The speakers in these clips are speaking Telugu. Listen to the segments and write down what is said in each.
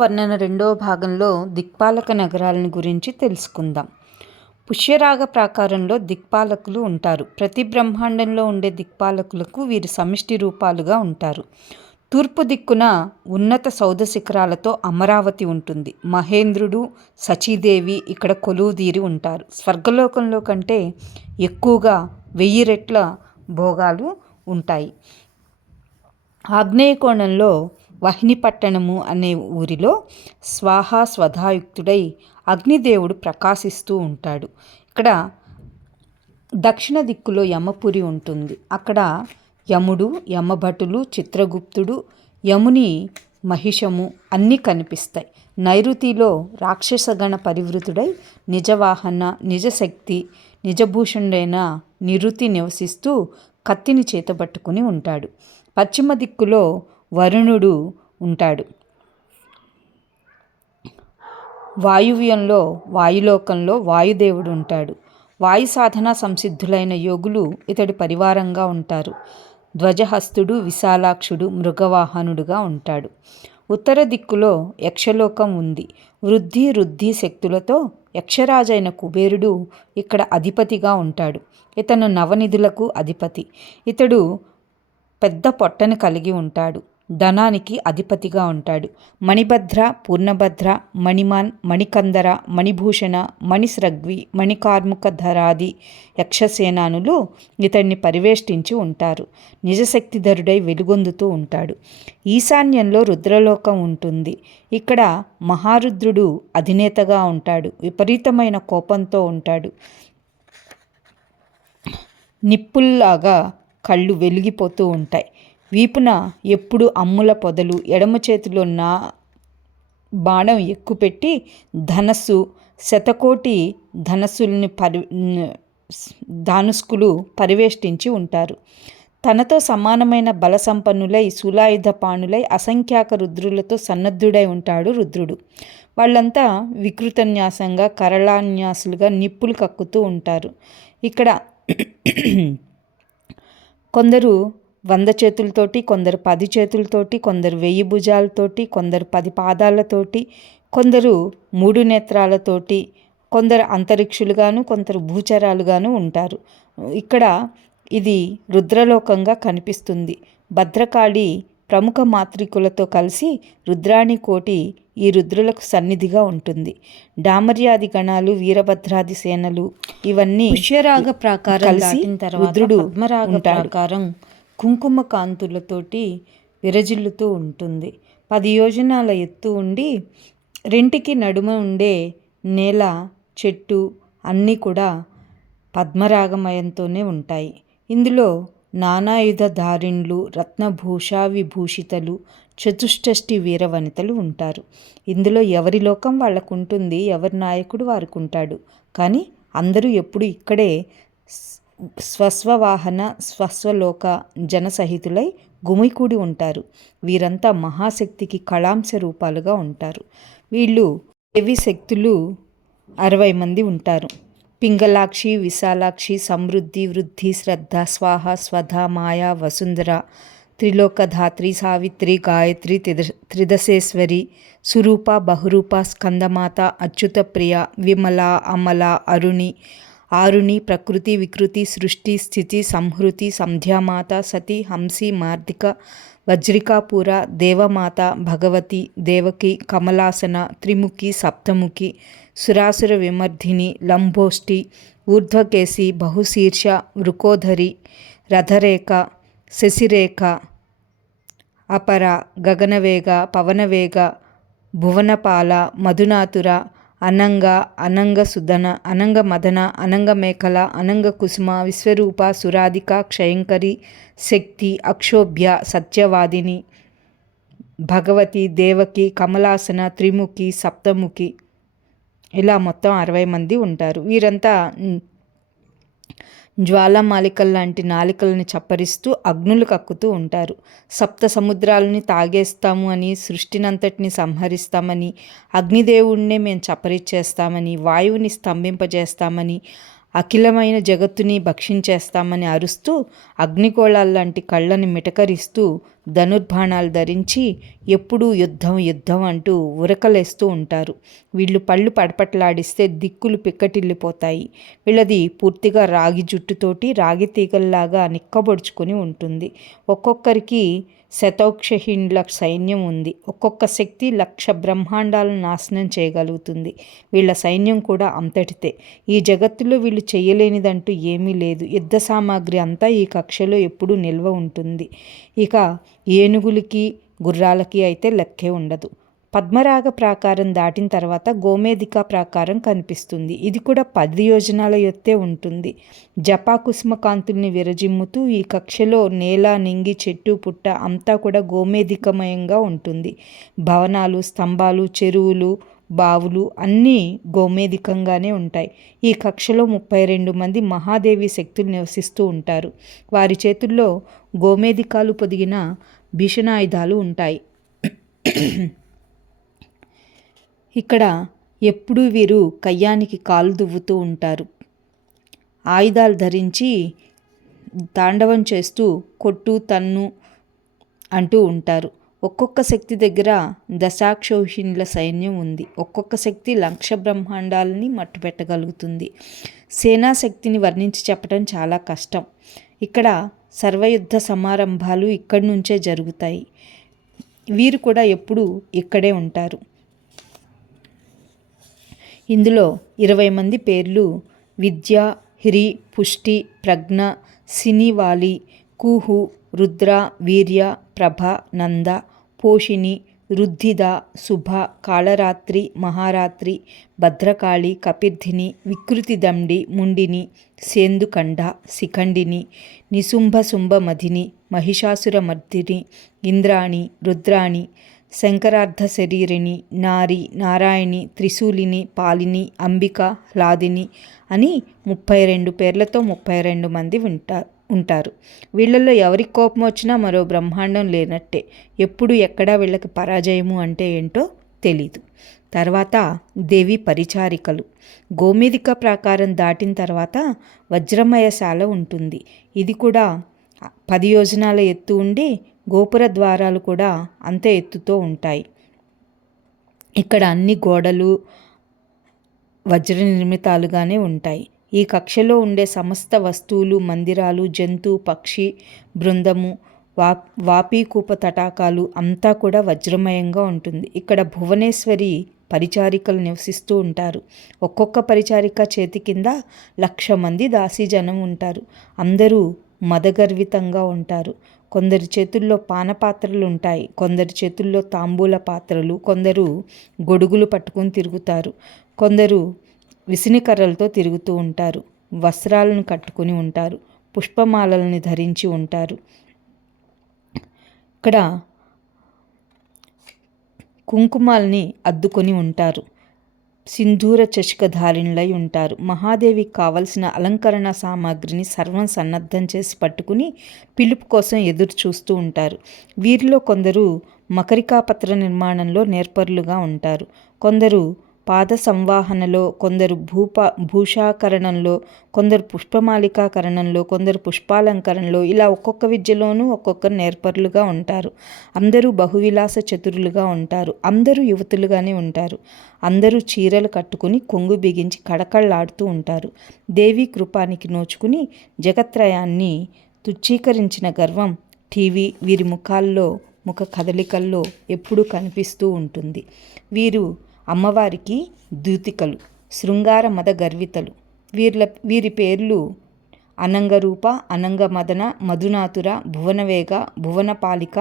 వర్ణన రెండవ భాగంలో దిక్పాలక నగరాలని గురించి తెలుసుకుందాం. పుష్యరాగ ప్రాకారంలో దిక్పాలకులు ఉంటారు. ప్రతి బ్రహ్మాండంలో ఉండే దిక్పాలకులకు వీరు సమిష్టి రూపాలుగా ఉంటారు. తూర్పు దిక్కున ఉన్నత సౌధ శిఖరాలతో అమరావతి ఉంటుంది. మహేంద్రుడు, సచీదేవి ఇక్కడ కొలువుదీరి ఉంటారు. స్వర్గలోకంలో కంటే ఎక్కువగా 1000 రెట్ల భోగాలు ఉంటాయి. ఆగ్నేయ కోణంలో వహినిపట్టణము అనే ఊరిలో స్వాహాస్వధాయుక్తుడై అగ్నిదేవుడు ప్రకాశిస్తూ ఉంటాడు. ఇక్కడ దక్షిణ దిక్కులో యమపురి ఉంటుంది. అక్కడ యముడు, యమభటులు, చిత్రగుప్తుడు, యముని మహిషము అన్నీ కనిపిస్తాయి. నైరుతిలో రాక్షసగణ పరివృతుడై నిజవాహన, నిజశక్తి, నిజభూషణుడైన నిరుతి నివసిస్తూ కత్తిని చేతబట్టుకుని ఉంటాడు. పశ్చిమ దిక్కులో వరుణుడు ఉంటాడు. వాయువ్యంలో వాయులోకంలో వాయుదేవుడు ఉంటాడు. వాయు సాధన సంసిద్ధులైన యోగులు ఇతడి పరివారంగా ఉంటారు. ధ్వజహస్తుడు, విశాలాక్షుడు మృగవాహనుడుగా ఉంటాడు. ఉత్తర దిక్కులో యక్షలోకం ఉంది. వృద్ధి రుద్ధి శక్తులతో యక్షరాజైన కుబేరుడు ఇక్కడ అధిపతిగా ఉంటాడు. ఇతను నవనిధులకు అధిపతి. ఇతడు పెద్ద పొట్టను కలిగి ఉంటాడు. ధనానికి అధిపతిగా ఉంటాడు. మణిభద్ర, పూర్ణభద్ర, మణిమాన్, మణికందర, మణిభూషణ, మణిస్రగ్వి, మణికార్ముకధరాది యక్షసేనానులు ఇతడిని పరివేష్టించి ఉంటారు. నిజశక్తిధరుడై వెలుగొందుతూ ఉంటాడు. ఈశాన్యంలో రుద్రలోకం ఉంటుంది. ఇక్కడ మహారుద్రుడు అధినేతగా ఉంటాడు. విపరీతమైన కోపంతో ఉంటాడు. నిప్పుల్లాగా కళ్ళు వెలిగిపోతూ ఉంటాయి. వీపున ఎప్పుడు అమ్ముల పొదలు, ఎడమ చేతిలో బాణం ఎక్కుపెట్టి ధనస్సు, శతకోటి ధనస్సుల్ని ధానుస్కులు పరివేష్టించి ఉంటారు. తనతో సమానమైన బల సంపన్నులై శూలాయుధ పాణులై అసంఖ్యాక రుద్రులతో సన్నద్ధుడై ఉంటాడు రుద్రుడు. వాళ్ళంతా వికృతన్యాసంగా కరళాన్యాసులుగా నిప్పులు కక్కుతూ ఉంటారు. ఇక్కడ కొందరు 100 చేతులతోటి, కొందరు 10 చేతులతోటి, కొందరు 1000 భుజాలతోటి, కొందరు 10 పాదాలతోటి, కొందరు 3 నేత్రాలతోటి, కొందరు అంతరిక్షులుగాను, కొందరు భూచరాలుగాను ఉంటారు. ఇక్కడ ఇది రుద్రలోకంగా కనిపిస్తుంది. భద్రకాళి ప్రముఖ మాత్రికులతో కలిసి రుద్రాణి కోటి ఈ రుద్రులకు సన్నిధిగా ఉంటుంది. డామర్యాది గణాలు, వీరభద్రాది సేనలు ఇవన్నీ పుష్యరాగ ప్రాకారం కలిసి రుద్రుడు పద్మరాగ ప్రాకారం కుంకుమ కాంతులతోటి విరజిల్లుతూ ఉంటుంది. 10 యోజనాల ఎత్తు ఉండి రెంటికి నడుమ ఉండే నేల, చెట్టు అన్నీ కూడా పద్మరాగమయంతోనే ఉంటాయి. ఇందులో నానాయుధ ధారిణులు, రత్నభూషా విభూషితలు, చతుష్టష్టి వీరవనితలు ఉంటారు. ఇందులో ఎవరి లోకం వాళ్ళకు ఉంటుంది, ఎవరి నాయకుడు వారికి ఉంటాడు. కానీ అందరూ ఎప్పుడు ఇక్కడే స్వస్వవాహన స్వస్వలోక జనసహితులై గుమికూడి ఉంటారు. వీరంతా మహాశక్తికి కళాంశ రూపాలుగా ఉంటారు. వీళ్ళు దేవి శక్తులు 60 మంది ఉంటారు. పింగళాక్షి, విశాలాక్షి, సమృద్ధి, వృద్ధి, శ్రద్ధ, స్వాహ, స్వధ, మాయా, వసుంధర, త్రిలోకధాత్రి, సావిత్రి, గాయత్రి, త్రిదశేశ్వరి, సురూప, బహురూప, స్కందమాత, అచ్యుతప్రియ, విమల, అమల, అరుణి, ఆరుణి, ప్రకృతి, వికృతి, సృష్టి, స్థితి, సంహృతి, సంధ్యామాత, సతి, హంసి, మార్దిక, వజ్రికాపుర, దేవమాత, భగవతి, దేవకి, కమలాసన, త్రిముఖి, సప్తముఖి, సురాసుర విమర్ధిని, లంబోష్టి, ఊర్ధ్వకేశి, బహుశీర్ష, వృకోధరి, రథరేఖ, శశిరేఖ, అపర, గగనవేగ, పవనవేగ, భువనపాల, మధునాతుర, అనంగ, అనంగసుధన, అనంగమదన, అనంగమేఖల, అనంగకుసుమ, విశ్వరూప, సురాధిక, క్షయంకరి, శక్తి, అక్షోభ్య, సత్యవాదిని, భగవతి, దేవకి, కమలాసన, త్రిముఖి, సప్తముఖి, ఇలా మొత్తం 60 మంది ఉంటారు. వీరంతా జ్వాలామాలికల్లాంటి నాలికల్ని చప్పరిస్తూ అగ్నులు కక్కుతూ ఉంటారు. 7 సముద్రాలని తాగేస్తాము అని, సృష్టినంతటిని సంహరిస్తామని, అగ్నిదేవుణ్ణే మేము చప్పరిచ్చేస్తామని, వాయువుని స్తంభింపజేస్తామని, అఖిలమైన జగత్తుని భక్షించేస్తామని అరుస్తూ అగ్నిగోళాల్లాంటి కళ్ళని మిటకరిస్తూ ధనుర్బాణాలు ధరించి ఎప్పుడూ యుద్ధం యుద్ధం అంటూ ఉరకలేస్తూ ఉంటారు. వీళ్ళు పళ్ళు పడపట్లాడిస్తే దిక్కులు పిక్కటిల్లిపోతాయి. వీళ్ళది పూర్తిగా రాగి జుట్టుతోటి రాగి తీగల్లాగా నిక్కబొడుచుకొని ఉంటుంది. ఒక్కొక్కరికి శతౌక్షహీనుల సైన్యం ఉంది. ఒక్కొక్క శక్తి 1,00,000 బ్రహ్మాండాలను నాశనం చేయగలుగుతుంది. వీళ్ళ సైన్యం కూడా అంతటితే. ఈ జగత్తులో వీళ్ళు చేయలేనిదంటూ ఏమీ లేదు. యుద్ధ సామాగ్రి అంతా ఈ కక్షలో ఎప్పుడూ నిల్వ ఉంటుంది. ఇక ఏనుగులకి గుర్రాలకి అయితే లెక్కే ఉండదు. పద్మరాగ ప్రాకారం దాటిన తర్వాత గోమేధిక ప్రాకారం కనిపిస్తుంది. ఇది కూడా 10 యోజనాల ఎత్తే ఉంటుంది. జపాకుసుమ కాంతుల్ని విరజిమ్ముతూ ఈ కక్షలో నేల, నింగి, చెట్టు, పుట్ట అంతా కూడా గోమేధికమయంగా ఉంటుంది. భవనాలు, స్తంభాలు, చెరువులు, బావులు అన్నీ గోమేధికంగానే ఉంటాయి. ఈ కక్షలో 32 మంది మహాదేవి శక్తులు నివసిస్తూ ఉంటారు. వారి చేతుల్లో గోమేధికాలు పొదిగిన భీషణాయుధాలు ఉంటాయి. ఇక్కడ ఎప్పుడూ వీరు కయ్యానికి కాలు దువ్వుతూ ఉంటారు. ఆయుధాలు ధరించి తాండవం చేస్తూ కొట్టు తన్ను అంటూ ఉంటారు. ఒక్కొక్క శక్తి దగ్గర దశాక్షౌహిణుల సైన్యం ఉంది. ఒక్కొక్క శక్తి 1,00,000 బ్రహ్మాండాలని మట్టుపెట్టగలుగుతుంది. సేనాశక్తిని వర్ణించి చెప్పడం చాలా కష్టం. ఇక్కడ సర్వయుద్ధ సమారంభాలు ఇక్కడి నుంచే జరుగుతాయి. వీరు కూడా ఎప్పుడూ ఇక్కడే ఉంటారు. ఇందులో 20 మంది పేర్లు విద్య, హ్రీ, పుష్టి, ప్రజ్ఞ, సినివాలి, కుహు, రుద్ర, వీర్య, ప్రభ, నంద, పోషిణి, రుద్ధిద, శుభ, కాళరాత్రి, మహారాత్రి, భద్రకాళి, కపిర్ధిని, వికృతి దండి, ముండిని, సేందుకండ, శిఖండిని, నిశుంభ మధిని, మహిషాసుర మర్దిని, ఇంద్రాణి, రుద్రాణి, శంకరార్ధ శరీరిని, నారి, నారాయణి, త్రిశూలిని, పాలిని, అంబిక, హ్లాదిని అని 32 పేర్లతో 32 మంది ఉంటారు. వీళ్ళల్లో ఎవరికి కోపం వచ్చినా మరో బ్రహ్మాండం లేనట్టే. ఎప్పుడు ఎక్కడా వీళ్ళకి పరాజయము అంటే ఏంటో తెలీదు. తర్వాత దేవి పరిచారికలు. గోమేధిక ప్రాకారం దాటిన తర్వాత వజ్రమయశాల ఉంటుంది. ఇది కూడా 10 యోజనాల ఎత్తు ఉండి గోపుర ద్వారాలు కూడా అంతే ఎత్తుతో ఉంటాయి. ఇక్కడ అన్ని గోడలు వజ్ర నిర్మితాలుగానే ఉంటాయి. ఈ కక్షలో ఉండే సమస్త వస్తువులు, మందిరాలు, జంతు, పక్షి బృందము, వాపీకూప తటాకాలు అంతా కూడా వజ్రమయంగా ఉంటుంది. ఇక్కడ భువనేశ్వరి పరిచారికలు నివసిస్తూ ఉంటారు. ఒక్కొక్క పరిచారిక చేతి కింద 1,00,000 మంది దాసీజనం ఉంటారు. అందరూ మదగర్వితంగా ఉంటారు. కొందరి చేతుల్లో పానపాత్రలు ఉంటాయి. కొందరి చేతుల్లో తాంబూల పాత్రలు, కొందరు గొడుగులు పట్టుకొని తిరుగుతారు. కొందరు విసినికర్రలతో తిరుగుతూ ఉంటారు. వస్త్రాలను కట్టుకుని ఉంటారు. పుష్పమాలల్ని ధరించి ఉంటారు. ఇక్కడ కుంకుమాల్ని అద్దుకొని ఉంటారు. సింధూర చషకధారిణులై ఉంటారు. మహాదేవికి కావలసిన అలంకరణ సామాగ్రిని సర్వం సన్నద్ధం చేసి పట్టుకుని పిలుపు కోసం ఎదురు చూస్తూ ఉంటారు. వీరిలో కొందరు మకరికాపత్ర నిర్మాణంలో నేర్పరులుగా ఉంటారు. కొందరు పాద సంవాహనలో, కొందరు భూషాకరణంలో, కొందరు పుష్పమాలికాకరణంలో, కొందరు పుష్పాలంకరణలో, ఇలా ఒక్కొక్క విద్యలోనూ ఒక్కొక్కరు నేర్పరులుగా ఉంటారు. అందరూ బహువిలాస చతురులుగా ఉంటారు. అందరూ యువతులుగానే ఉంటారు. అందరూ చీరలు కట్టుకుని కొంగు బిగించి కడకళ్ళాడుతూ ఉంటారు. దేవి కృపానికి నోచుకుని జగత్రయాన్ని తుచ్చీకరించిన గర్వం టీవీ వీరి ముఖ కదలికల్లో ఎప్పుడూ కనిపిస్తూ ఉంటుంది. వీరు అమ్మవారికి దూతికలు, శృంగార మద గర్వితలు. వీరి పేర్లు అనంగరూప, అనంగమదన, మధునాతుర, భువనవేగ, భువనపాలిక,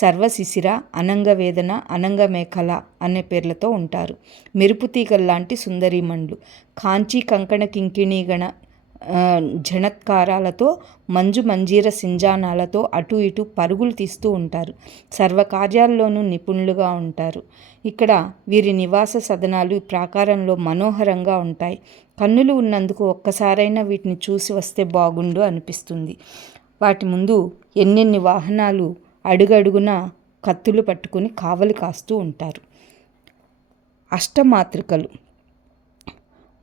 సర్వశిశిర, అనంగవేదన, అనంగమేఖల అనే పేర్లతో ఉంటారు. మెరుపు తీగల్లాంటి సుందరీమణులు కాంచీ కంకణ కింకిణీగణ జణత్కారాలతో, మంజీర సింజానాలతో అటు ఇటు పరుగులు తీస్తూ ఉంటారు. సర్వకార్యాల్లోనూ నిపుణులుగా ఉంటారు. ఇక్కడ వీరి నివాస సదనాలు ప్రాకారంలో మనోహరంగా ఉంటాయి. కన్నులు ఉన్నందుకు ఒక్కసారైనా వీటిని చూసి వస్తే బాగుండు అనిపిస్తుంది. వాటి ముందు ఎన్నెన్ని వాహనాలు అడుగడుగున కత్తులు పట్టుకుని కావలి కాస్తూ ఉంటారు. అష్టమాతృకలు.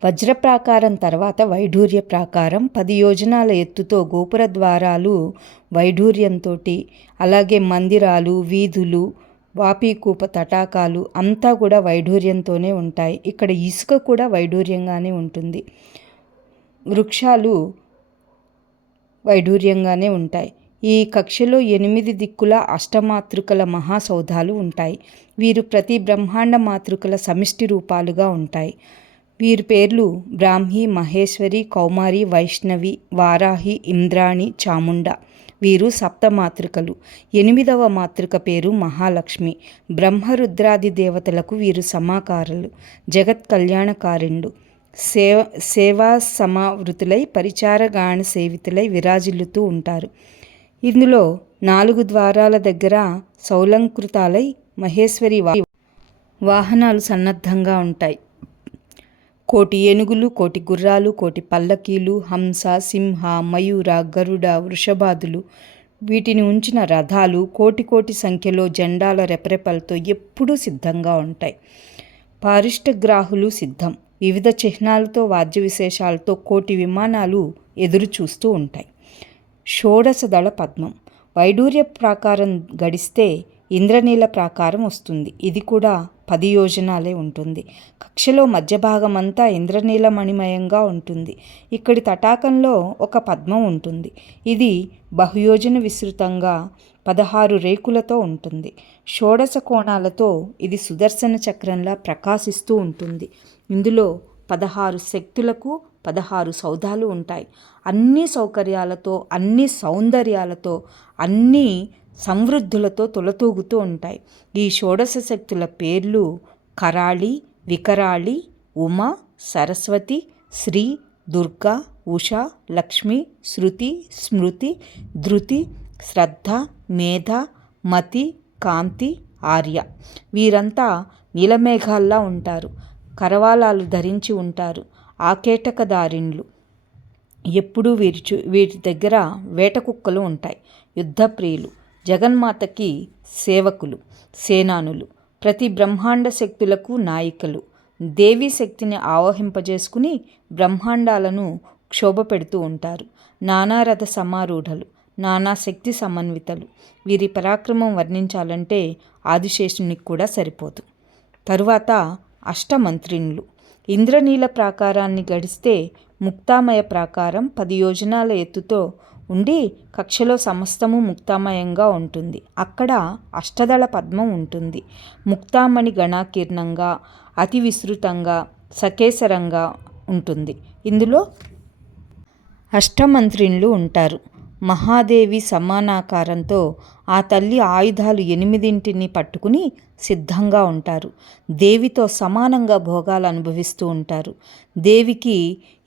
వజ్ర ప్రాకారం తర్వాత వైఢూర్య ప్రాకారం 10 యోజనాల ఎత్తుతో గోపుర ద్వారాలు వైఢూర్యంతో, అలాగే మందిరాలు, వీధులు, వాపీకూప తటాకాలు అంతా కూడా వైఢూర్యంతోనే ఉంటాయి. ఇక్కడ ఇసుక కూడా వైఢూర్యంగానే ఉంటుంది. వృక్షాలు వైఢూర్యంగానే ఉంటాయి. ఈ కక్షలో 8 దిక్కుల అష్టమాతృకల మహాసౌధాలు ఉంటాయి. వీరు ప్రతి బ్రహ్మాండ మాతృకల సమిష్టి రూపాలుగా ఉంటాయి. వీరి పేర్లు బ్రాహ్మి, మహేశ్వరి, కౌమారి, వైష్ణవి, వారాహి, ఇంద్రాణి, చాముండ. వీరు సప్తమాతృకలు. 8వ మాతృక పేరు మహాలక్ష్మి. బ్రహ్మరుద్రాది దేవతలకు వీరు సమాకారులు, జగత్ కళ్యాణకారిణులు. సేవా సమావృతులై పరిచారగాణ సేవితులై విరాజిల్లుతూ ఉంటారు. ఇందులో 4 ద్వారాల దగ్గర సౌలంకృతాలై మహేశ్వరి వాహనాలు సన్నద్ధంగా ఉంటాయి. 1,000 ఏనుగులు, 1,000 గుర్రాలు, 1,000 పల్లకీలు, హంస, సింహ, మయూర, గరుడ, వృషభాదులు, వీటిని ఉంచిన రథాలు 1,000 సంఖ్యలో జెండాల రెపరెపలతో ఎప్పుడూ సిద్ధంగా ఉంటాయి. పారిష్టగ్రాహులు సిద్ధం. వివిధ చిహ్నాలతో వాద్య విశేషాలతో 1,000 విమానాలు ఎదురు చూస్తూ ఉంటాయి. షోడశ దళ పద్మం. వైఢూర్య ప్రాకారం గడిస్తే ఇంద్రనీల ప్రాకారం వస్తుంది. ఇది కూడా 10 యోజనాలే ఉంటుంది. కక్షలో మధ్య భాగమంతా ఇంద్రనీల మణిమయంగా ఉంటుంది. ఇక్కడి తటాకంలో ఒక పద్మం ఉంటుంది. ఇది బహుయోజన విస్తృతంగా 16 రేకులతో ఉంటుంది. షోడశ కోణాలతో ఇది సుదర్శన చక్రంలా ప్రకాశిస్తూ ఉంటుంది. ఇందులో 16 శక్తులకు 16 సౌధాలు ఉంటాయి. అన్ని సౌకర్యాలతో, అన్ని సౌందర్యాలతో, అన్ని సమృద్ధులతో తులతూగుతూ ఉంటాయి. ఈ షోడశ శక్తుల పేర్లు కరాళి, వికరాళి, ఉమ, సరస్వతి, శ్రీ, దుర్గా, ఉష, లక్ష్మి, శృతి, స్మృతి, ధృతి, శ్రద్ధ, మేధ, మతి, కాంతి, ఆర్య. వీరంతా నీలమేఘాల్లా ఉంటారు. కరవాలాలు ధరించి ఉంటారు. ఆకేటకదారిణులు. ఎప్పుడూ వీరి దగ్గర వేట కుక్కలు ఉంటాయి. యుద్ధప్రియులు, జగన్మాతకి సేవకులు, సేనానులు, ప్రతి బ్రహ్మాండ శక్తులకు నాయికలు. దేవీ శక్తిని ఆవహింపజేసుకుని బ్రహ్మాండాలను క్షోభ పెడుతూ ఉంటారు. నానారథ సమారూఢలు, నానా శక్తి సమన్వితలు. వీరి పరాక్రమం వర్ణించాలంటే ఆదిశేషునికి కూడా సరిపోదు. తరువాత అష్టమంత్రిణులు. ఇంద్రనీల ప్రాకారాన్ని గడిస్తే ముక్తామయ ప్రాకారం 10 యోజనాల ఎత్తుతో ఉండి కక్షలో సమస్తము ముక్తామయంగా ఉంటుంది. అక్కడ అష్టదళ పద్మం ఉంటుంది. ముక్తామణి గణాకీర్ణంగా, అతి విస్తృతంగా, సకేసరంగా ఉంటుంది. ఇందులో అష్టమంత్రిణులు ఉంటారు. మహాదేవి సమానాకారంతో ఆ తల్లి ఆయుధాలు 8 పట్టుకుని సిద్ధంగా ఉంటారు. దేవితో సమానంగా భోగాలు అనుభవిస్తూ ఉంటారు. దేవికి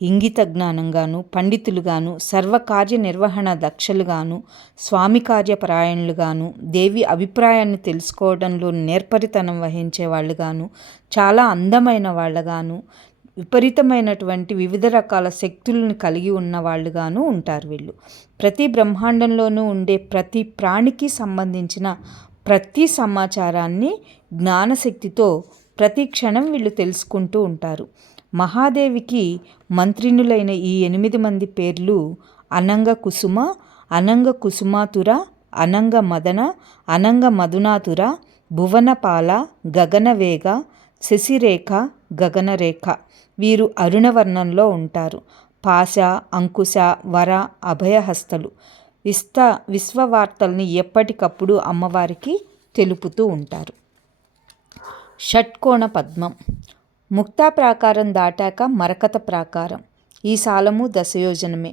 ఇంగిత జ్ఞానంగాను, పండితులుగాను, సర్వకార్య నిర్వహణ దక్షలుగాను, స్వామి కార్యపరాయణులుగాను, దేవి అభిప్రాయాన్ని తెలుసుకోవడంలో నేర్పరితనం వహించే వాళ్ళుగాను, చాలా అందమైన వాళ్ళగాను, విపరీతమైనటువంటి వివిధ రకాల శక్తులను కలిగి ఉన్న వాళ్ళుగాను ఉంటారు వీళ్ళు. ప్రతి బ్రహ్మాండంలోనూ ఉండే ప్రతి ప్రాణికి సంబంధించిన ప్రతి సమాచారాన్ని జ్ఞానశక్తితో ప్రతి క్షణం వీళ్ళు తెలుసుకుంటూ ఉంటారు. మహాదేవికి మంత్రినులైన ఈ 8 మంది పేర్లు అనంగ కుసుమ, అనంగ కుసుమాతుర, అనంగ మదన, అనంగ మధునాతుర, భువనపాల, గగనవేగ, శశిరేఖ, గగనరేఖ. వీరు అరుణవర్ణంలో ఉంటారు. పాశ, అంకుశ, వర, అభయహస్తలు. విశ్వవార్తల్ని ఎప్పటికప్పుడు అమ్మవారికి తెలుపుతూ ఉంటారు. షట్కోణ పద్మం. ముక్తా ప్రాకారం దాటాక మరకత ప్రాకారం. ఈ సాలము 10 యోజనమే.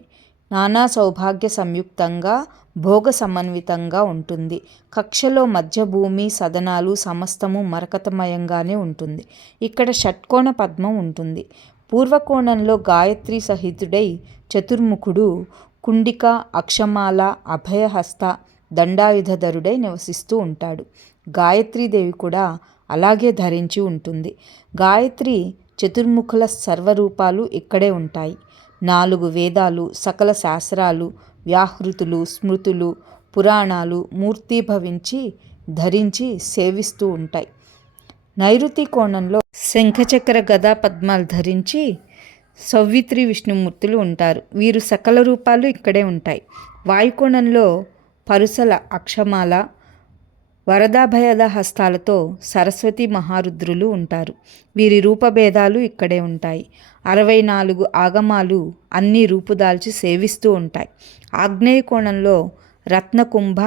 నానా సౌభాగ్య సంయుక్తంగా, భోగ సమన్వితంగా ఉంటుంది. కక్షలో మధ్య భూమి, సదనాలు సమస్తము మరకతమయంగానే ఉంటుంది. ఇక్కడ షట్కోణ పద్మం ఉంటుంది. పూర్వకోణంలో గాయత్రి సహితుడై చతుర్ముఖుడు కుండిక, అక్షమాల, అభయహస్త, దండాయుధరుడై నివసిస్తూ ఉంటాడు. గాయత్రీదేవి కూడా అలాగే ధరించి ఉంటుంది. గాయత్రి చతుర్ముఖుల సర్వరూపాలు ఇక్కడే ఉంటాయి. 4 వేదాలు, సకల శాస్త్రాలు, వ్యాహృతులు, స్మృతులు, పురాణాలు మూర్తీభవించి ధరించి సేవిస్తూ ఉంటాయి. నైరుతి కోణంలో శంఖచక్ర గదా పద్మాలు ధరించి సౌవిత్రి విష్ణుమూర్తులు ఉంటారు. వీరు సకల రూపాలు ఇక్కడే ఉంటాయి. వాయుకోణంలో పరుసల అక్షమాల వరదాభయద హస్తాలతో సరస్వతి మహారుద్రులు ఉంటారు. వీరి రూపభేదాలు ఇక్కడే ఉంటాయి. 64 ఆగమాలు అన్ని రూపుదాల్చి సేవిస్తూ ఉంటాయి. ఆగ్నేయ కోణంలో రత్నకుంభ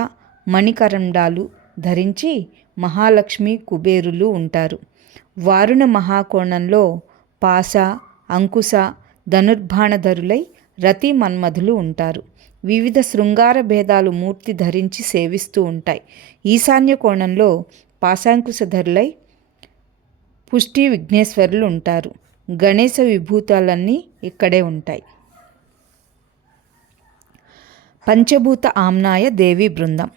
మణికరండాలు ధరించి మహాలక్ష్మి కుబేరులు ఉంటారు. వారుణ మహాకోణంలో పాశ అంకుశ ధనుర్బాణధరులై రతి మన్మధులు ఉంటారు. వివిధ శృంగార భేదాలు మూర్తి ధరించి సేవిస్తూ ఉంటాయి. ఈశాన్య కోణంలో పాశాంకుశధరులై పుష్టి విఘ్నేశ్వరులు ఉంటారు. గణేశ విభూతాలన్నీ ఇక్కడే ఉంటాయి. పంచభూత ఆమ్నాయ దేవి బృందం.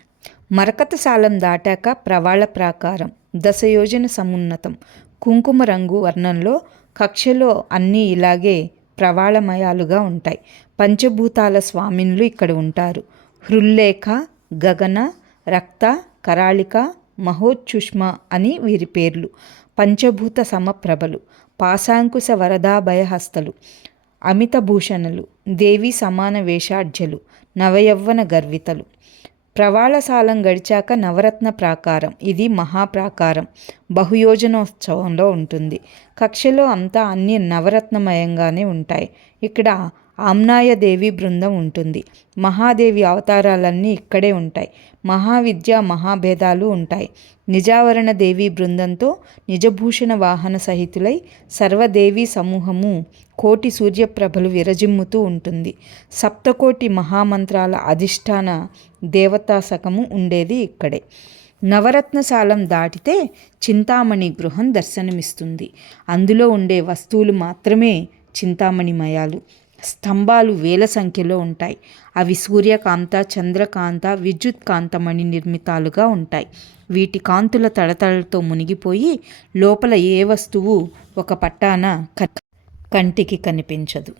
మరకతశాలం దాటాక ప్రవాళ ప్రాకారం, దశయోజన సమున్నతం, కుంకుమ రంగు వర్ణంలో కక్షలో అన్నీ ఇలాగే ప్రవాళమయాలుగా ఉంటాయి. పంచభూతాల స్వామిన్లు ఇక్కడ ఉంటారు. హృల్లేఖ, గగన, రక్త, కరాళిక, మహోచ్చుష్మ అని వీరి పేర్లు. పంచభూత సమప్రభలు, పాశాంకుశ వరదాభయహస్తలు, అమితభూషణలు, దేవి సమాన వేషాఢ్యలు, నవయవ్వన గర్వితలు. ప్రవాళశాలం గడిచాక నవరత్న ప్రాకారం. ఇది మహాప్రాకారం. బహుయోజనోత్సవంలో ఉంటుంది. కక్షలో అంతా అన్ని నవరత్నమయంగానే ఉంటాయి. ఇక్కడ ఆమ్నాయ దేవి బృందం ఉంటుంది. మహాదేవి అవతారాలన్నీ ఇక్కడే ఉంటాయి. మహావిద్య మహాభేదాలు ఉంటాయి. నిజావరణ దేవి బృందంతో నిజభూషణ వాహన సహితులై సర్వదేవీ సమూహము కోటి సూర్యప్రభలు విరజిమ్ముతూ ఉంటుంది. సప్తకోటి మహామంత్రాల అధిష్టాన దేవతాసకము ఉండేది ఇక్కడే. నవరత్నశాలం దాటితే చింతామణి గృహం దర్శనమిస్తుంది. అందులో ఉండే వస్తువులు మాత్రమే చింతామణిమయాలు. స్తంభాలు వేల సంఖ్యలో ఉంటాయి. అవి సూర్యకాంత, చంద్రకాంత, విద్యుత్ కాంతమణి నిర్మితాలుగా ఉంటాయి. వీటి కాంతుల తడతడలతో మునిగిపోయి లోపల ఏ వస్తువు ఒక పట్టాన కంటికి కనిపించదు.